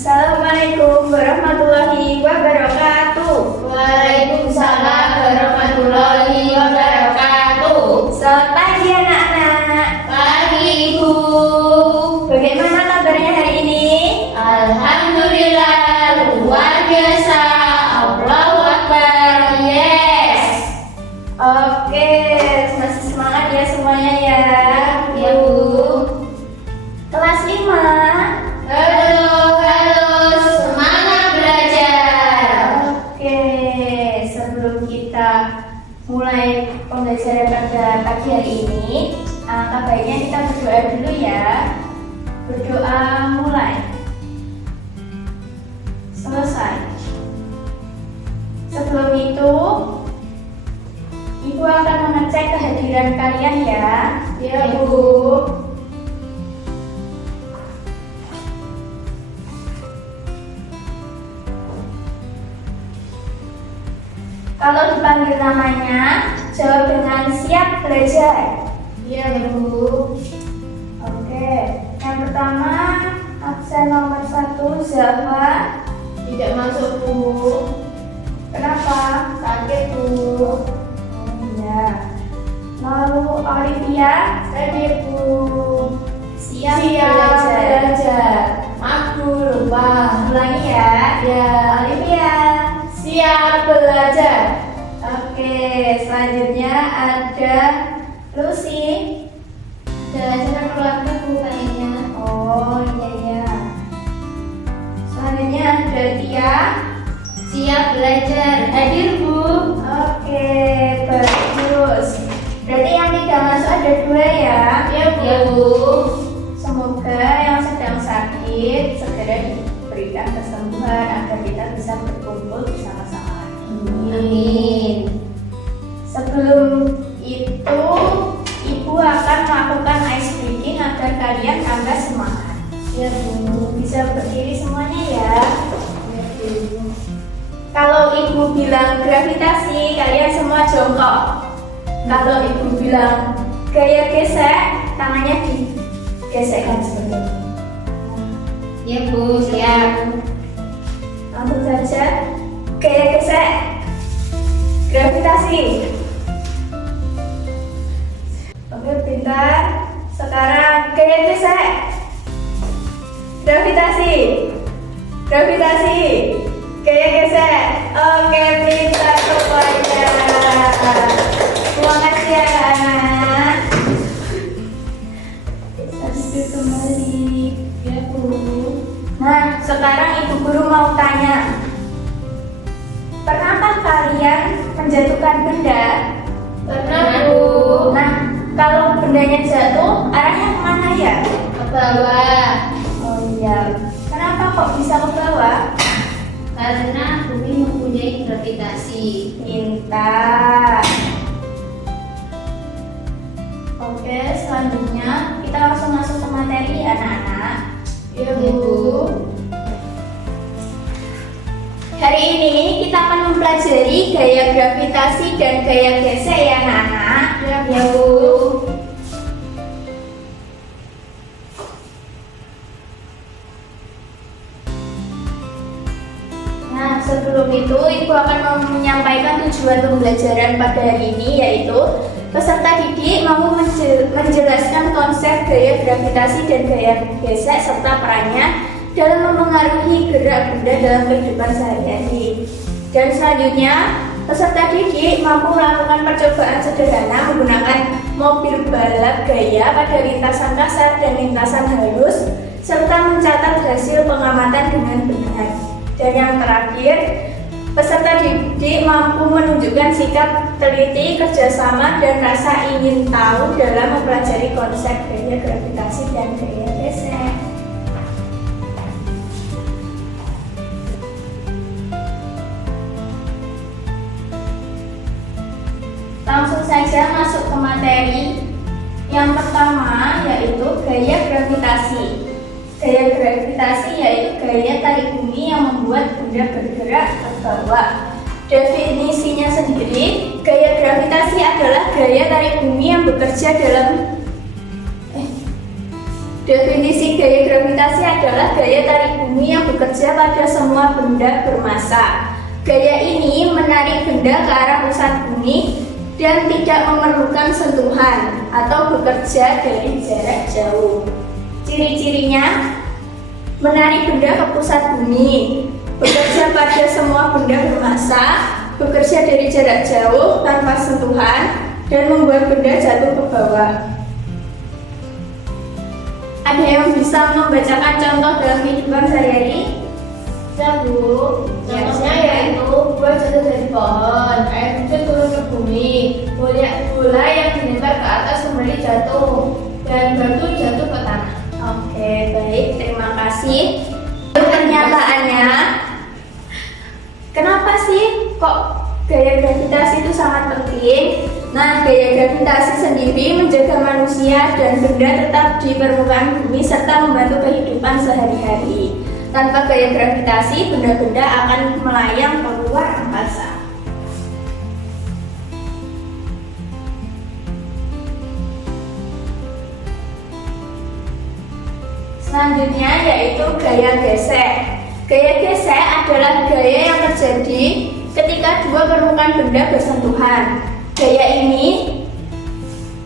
Assalamualaikum warahmatullahi wabarakatuh. Waalaikumsalam warahmatullahi wabarakatuh. Selamat pagi anak-anak. Pagi Ibu. Bagaimana kabarnya hari ini? Alhamdulillah luar biasa. Allahu Akbar. Yes. Oke, masih semangat ya semuanya ya. Ya Bu. Kelas 5. Halo, semangat belajar. Oke, sebelum kita mulai pembelajaran pada pagi hari ini, alangkah baiknya kita berdoa dulu ya. Berdoa mulai. Selesai. Sebelum itu, Ibu akan mengecek kehadiran kalian ya. Ya Bu. Kalau dipanggil namanya, jawab dengan siap belajar. Ya Bu. Oke, yang pertama absen nomor 1 Zahwa. Tidak masuk Bu. Kenapa? Sakit Bu. Oh iya. Lalu Olivia. Sakit Bu. Siap belajar. Maaf Bu, lupa. Ulangi ya. Ya. Olivia. Siap belajar. Oke, selanjutnya ada Lucy. Belajar keluarga Bu kayaknya. Oh iya. Selanjutnya ada Tia. Siap belajar. Hadir Bu. Oke, bagus. Berarti yang tidak masuk ada 2 ya. Ya Bu. Semoga yang sedang sakit segera diberikan kesembuhan agar kita bisa berkumpul bersama-sama lagi. Amin. Sebelum itu, Ibu akan melakukan ice breaking agar kalian tambah semangat. Ya Bu. Bisa berdiri semuanya ya. Ya Bu. Kalau Ibu bilang gravitasi, kalian semua jongkok. Kalau Ibu bilang gaya gesek, tangannya digesekkan seperti ini. Ya Bu, siap. Langsung saja, gaya gesek, gravitasi. Oke, pintar. Sekarang gaya gesek, gravitasi, gravitasi, gaya gesek. Oke, pintar semuanya. Semangat ya anak. Bisa duduk kembali. Ya Bu. Nah, sekarang Ibu Guru mau tanya, pernahkah kalian menjatuhkan benda? Pernah Bu. Nah, kalau bendanya jatuh, arahnya kemana ya? Ke bawah. Oh iya, kenapa kok bisa ke bawah? Karena bumi mempunyai gravitasi. Pintar. Oke, selanjutnya kita langsung masuk ke materi anak-anak. Ya Bu. Hari ini kita akan mempelajari gaya gravitasi dan gaya gesek ya anak-anak. Ya Bu. Nah, sebelum itu Ibu akan menyampaikan tujuan pembelajaran pada hari ini, yaitu peserta didik mau menjelaskan konsep gaya gravitasi dan gaya gesek serta perannya dalam mempengaruhi gerak benda dalam kehidupan sehari-hari. Dan selanjutnya, peserta didik mampu melakukan percobaan sederhana menggunakan mobil balap gaya pada lintasan kasar dan lintasan halus, serta mencatat hasil pengamatan dengan benar. Dan yang terakhir, peserta didik mampu menunjukkan sikap teliti, kerjasama, dan rasa ingin tahu dalam mempelajari konsep gaya gravitasi dan gaya gesek. Langsung saja masuk ke materi. Yang pertama yaitu gaya gravitasi. Gaya gravitasi yaitu gaya tarik bumi yang membuat benda bergerak ke bawah. Definisinya sendiri, gaya gravitasi adalah gaya tarik bumi yang bekerja dalam Definisi gaya gravitasi adalah gaya tarik bumi yang bekerja pada semua benda bermassa. Gaya ini menarik benda ke arah pusat bumi dan tidak memerlukan sentuhan atau bekerja dari jarak jauh. Ciri-cirinya: menarik benda ke pusat bumi, bekerja pada semua benda bermassa, bekerja dari jarak jauh tanpa sentuhan, dan membuat benda jatuh ke bawah. Ada yang bisa membacakan contoh dalam kehidupan sehari-hari? Ya Bu, contohnya yaitu buah jatuh dari pohon, air hujan turun ke bumi, bola yang dilempar ke atas kembali jatuh, dan batu jatuh ke tanah. Oke, baik, terima kasih. Pernyataannya, kenapa sih kok gaya gravitasi itu sangat penting? Nah, gaya gravitasi sendiri menjaga manusia dan benda tetap di permukaan bumi serta membantu kehidupan sehari-hari. Tanpa gaya gravitasi, benda-benda akan melayang keluar angkasa. Selanjutnya yaitu gaya gesek. Gaya gesek adalah gaya yang terjadi ketika dua permukaan benda bersentuhan. Gaya ini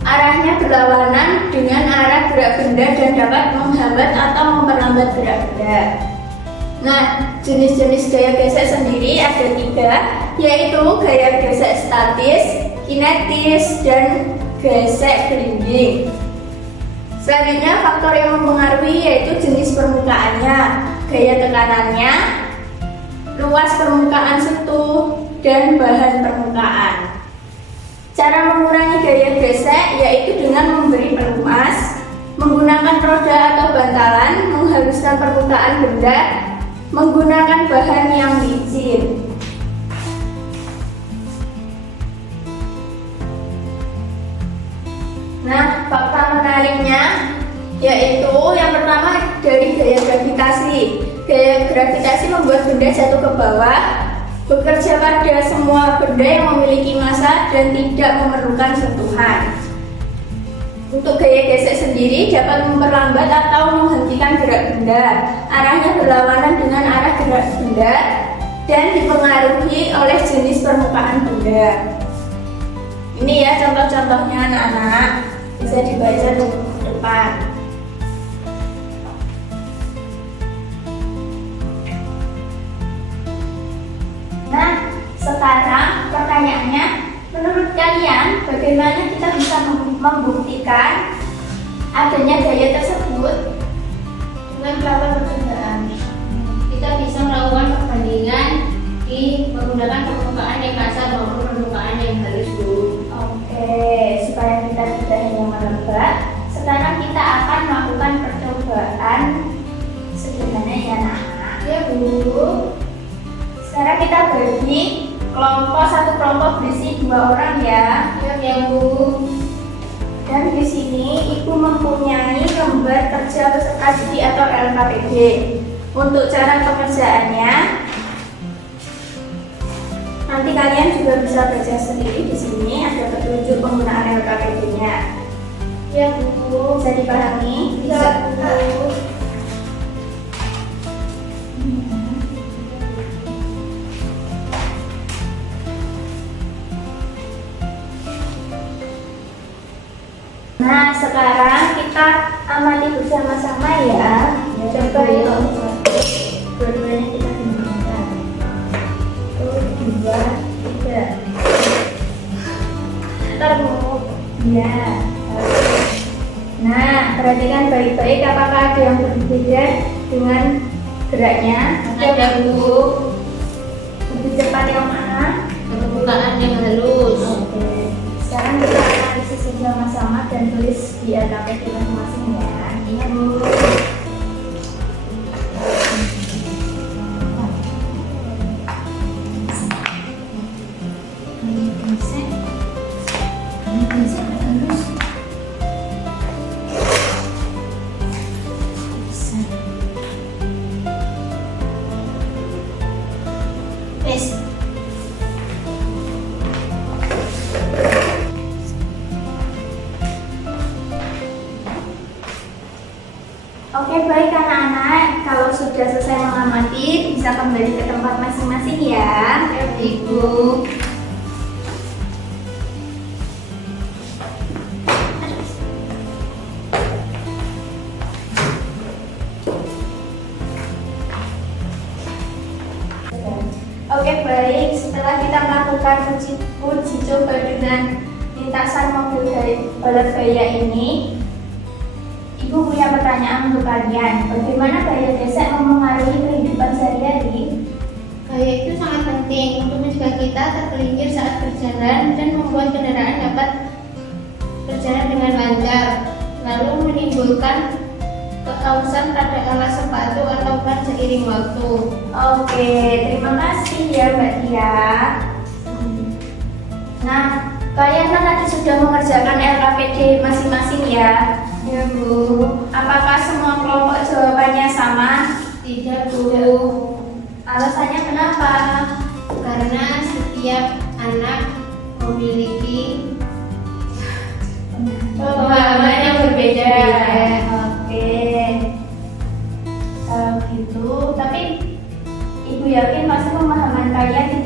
arahnya berlawanan dengan arah gerak benda dan dapat menghambat atau memperlambat gerak benda. Nah, jenis-jenis gaya gesek sendiri ada 3, yaitu gaya gesek statis, kinetis, dan gesek gelinding. Selanjutnya, faktor yang mempengaruhi yaitu jenis permukaannya, gaya tekanannya, luas permukaan sentuh, dan bahan permukaan. Cara mengurangi gaya gesek yaitu dengan memberi pelumas, menggunakan roda atau bantalan, menghaluskan permukaan benda, menggunakan bahan yang licin. Nah, fakta menariknya yaitu yang pertama dari gaya gravitasi. Gaya gravitasi membuat benda jatuh ke bawah, bekerja pada semua benda yang memiliki massa dan tidak memerlukan sentuhan. Untuk gaya gesek sendiri dapat memperlambat atau menghentikan gerak benda. Arahnya berlawanan dengan arah gerak benda dan dipengaruhi oleh jenis permukaan benda. Ini ya contoh-contohnya anak-anak, bisa dibaca di depan. Nah, sekarang pertanyaannya, menurut kalian bagaimana kita bisa membuktikan adanya gaya tersebut? Dengan melakukan percobaan, kita bisa melakukan perbandingan di menggunakan permukaan yang kasar maupun permukaan yang halus Bu. Oke, supaya kita tidak hanya menebak, sekarang kita akan melakukan percobaan sederhana ya nak. Ya Bu. Sekarang kita bagi satu kelompok berisi 2 orang ya. Ya Bu. Dan di sini ibu mempunyai lembar kerja peserta didik atau LKPD. Untuk cara pengerjaannya, nanti kalian juga bisa baca sendiri. Di sini ada petunjuk penggunaan LKPD-nya. Ya Bu. Bisa dipahami? Ya Bu. Nah, sekarang kita amati bersama-sama ya. Coba ya, dua-duanya kita gunakan. 1, 2, 3. Temu. Ya. Nah, perhatikan baik-baik apakah ada yang berbeda dengan geraknya. Ada Bu. Lebih cepat yang mana? Permukaan yang halus. Oke. Sekarang kita analisis bersama-sama dan tulis di LKPD masing-masing ya. Iya Bu. Yes. Oke, baik anak-anak. Kalau sudah selesai mengamati, bisa kembali ke tempat masing-masing ya. Ya, Ibu. Oke, baik. Setelah kita melakukan uji coba dengan lintasan mobil dari balap gaya ini, Ibu punya pertanyaan untuk kalian. Bagaimana gaya gesek mempengaruhi kehidupan sehari-hari? Gaya itu sangat penting untuk mencegah kita tergelincir saat berjalan dan membuat kendaraan dapat berjalan dengan lancar, lalu menimbulkan kehausan pada alas sepatu atau ban seiring waktu. Oke, terima kasih ya Mbak Tia. Nah, kalian kan tadi sudah mengerjakan LKPD masing-masing ya. Ya, Bu. Apakah semua kelompok jawabannya sama? Tidak, Bu. Alasannya kenapa? Karena setiap anak memiliki pemahaman yang berbeda. Oke. Kalau gitu, tapi Ibu yakin pasti pemahaman kalian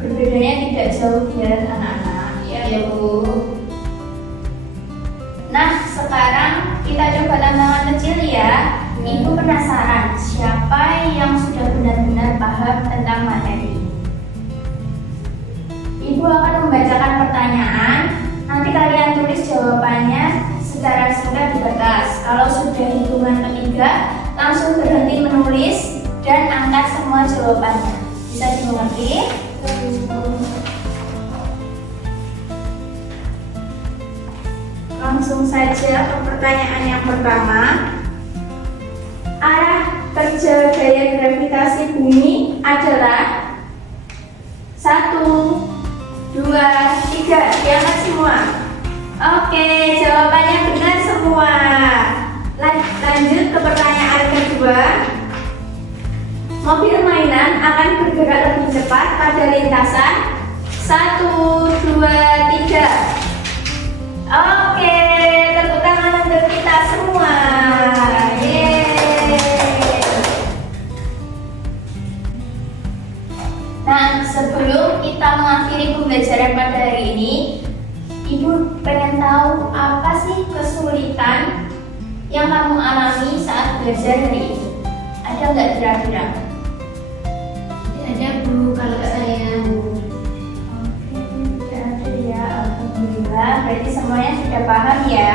berbedanya tidak jauh ya anak-anak. Ya, Bu. Nah, sekarang kita coba tantangan kecil ya. Ibu penasaran siapa yang sudah benar-benar paham tentang materi. Ibu akan membacakan pertanyaan. Nanti kalian tulis jawabannya secara singkat di kertas. Kalau sudah hitungan ketiga, langsung berhenti menulis dan angkat semua jawabannya. Bisa dimengerti? Langsung saja ke pertanyaan yang pertama. Arah kerja gaya gravitasi bumi adalah 1, 2, 3. Diangkat semua. Oke, jawabannya benar semua. Lanjut ke pertanyaan kedua. Mobil mainan akan bergerak lebih cepat pada lintasan 1, 2, 3. Oke, tepuk tangan untuk kita semua. Yeay. Nah, sebelum kita mengakhiri pembelajaran pada hari ini, Ibu pengen tahu apa sih kesulitan yang kamu alami saat belajar hari ini? Ada nggak kira-kira? Ada, Bu, kalau saya. Oke, ada ya. Alhamdulillah. Berarti semuanya sudah paham ya?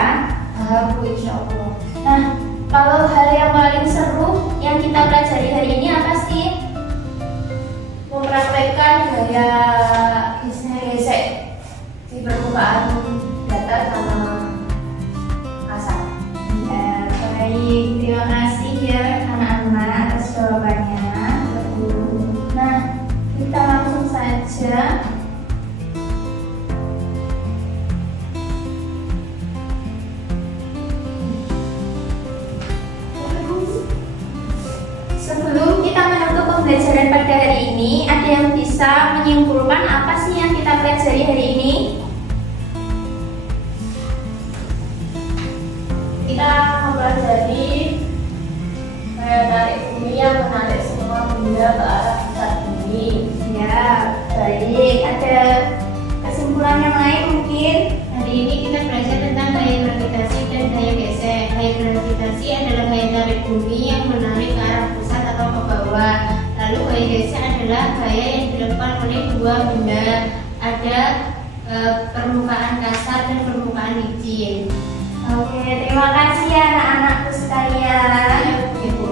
Paham, Bu, insya Allah. Nah, kalau hal yang paling seru yang kita pelajari hari ini apa sih? Mempraktekkan gaya gesek di permukaan datar sama kasar. Ya, baik. Terima kasih ya anak-anak atas jawabannya. Nah, kita langsung saja. Sebelum kita menutup pembelajaran pada hari ini, ada yang bisa menyimpulkan apa sih yang kita pelajari hari ini? Kita mempelajari gaya tarik bumi yang menarik semua benda ke arah pusat bumi. Ya, baik. Ada kesimpulan yang lain mungkin? Hari ini kita belajar tentang gaya gravitasi dan gaya gesek. Gaya gravitasi adalah gaya tarik bumi yang menarik ke arah pusat atau ke bawah. Lalu gaya gesek adalah gaya yang dilakukan oleh dua benda. Ada permukaan kasar dan permukaan licin. Oke, terima kasih ya anak-anakku sekalian. Ibu.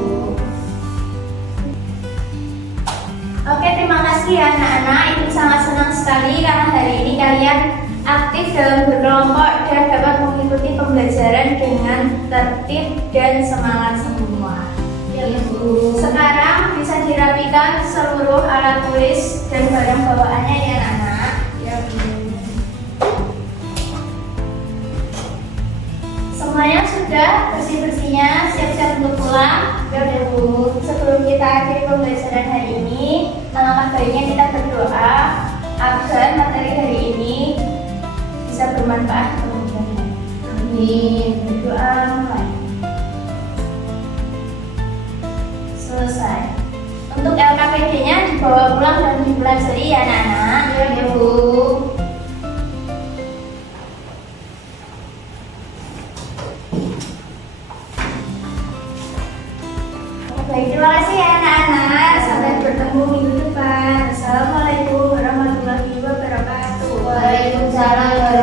Oke, terima kasih ya anak-anak. Ibu sangat senang sekali karena hari ini kalian aktif dalam berkelompok dan dapat mengikuti pembelajaran dengan tertib dan semangat semua. Ya, Bu. Sekarang bisa dirapikan seluruh alat tulis dan barang bawaannya ya anak-anak. Ya, Bu. Semuanya sudah bersih-bersihnya, siap-siap untuk pulang. Ya, Bu. Sebelum kita akhiri pembelajaran hari ini, alangkah baiknya kita berdoa agar materi hari ini bisa bermanfaat kemudian. Amin. Berdoa mulai. Untuk LKPD-nya dibawa pulang dan dipelajari ya anak-anak. Ya Bu. Baik, terima kasih ya anak-anak. Sampai bertemu minggu depan. Assalamualaikum warahmatullahi wabarakatuh. Waalaikumsalam warahmatullahi